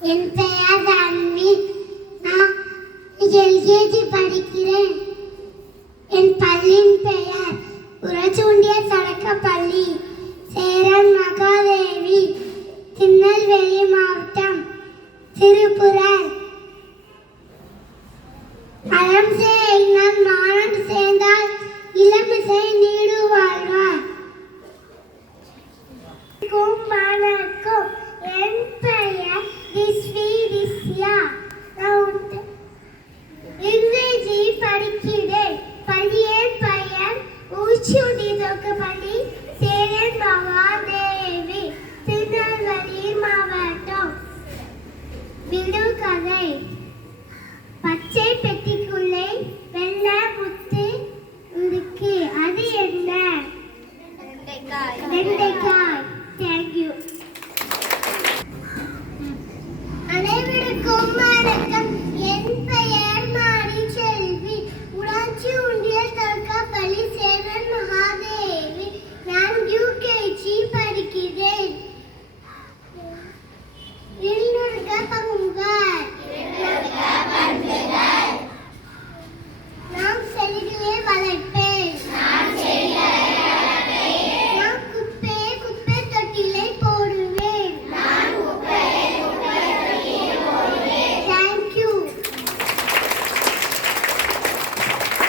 என் பெயர் அன்வின். நான் எல்கேஜி படிக்கிறேன். என் பள்ளியின் பெயர் உரச்சூண்டிய தொடக்கப்பள்ளி, சேரன் மகாதேவி, திருநெல்வேலி மாவட்டம், திருப்புரல். அறம் செய்தால் மானம் சேர்ந்தால் இளமிசை நீடு வாழ்வார். வணக்கம், என் பெயர் திஸ்வி திஸ்யா.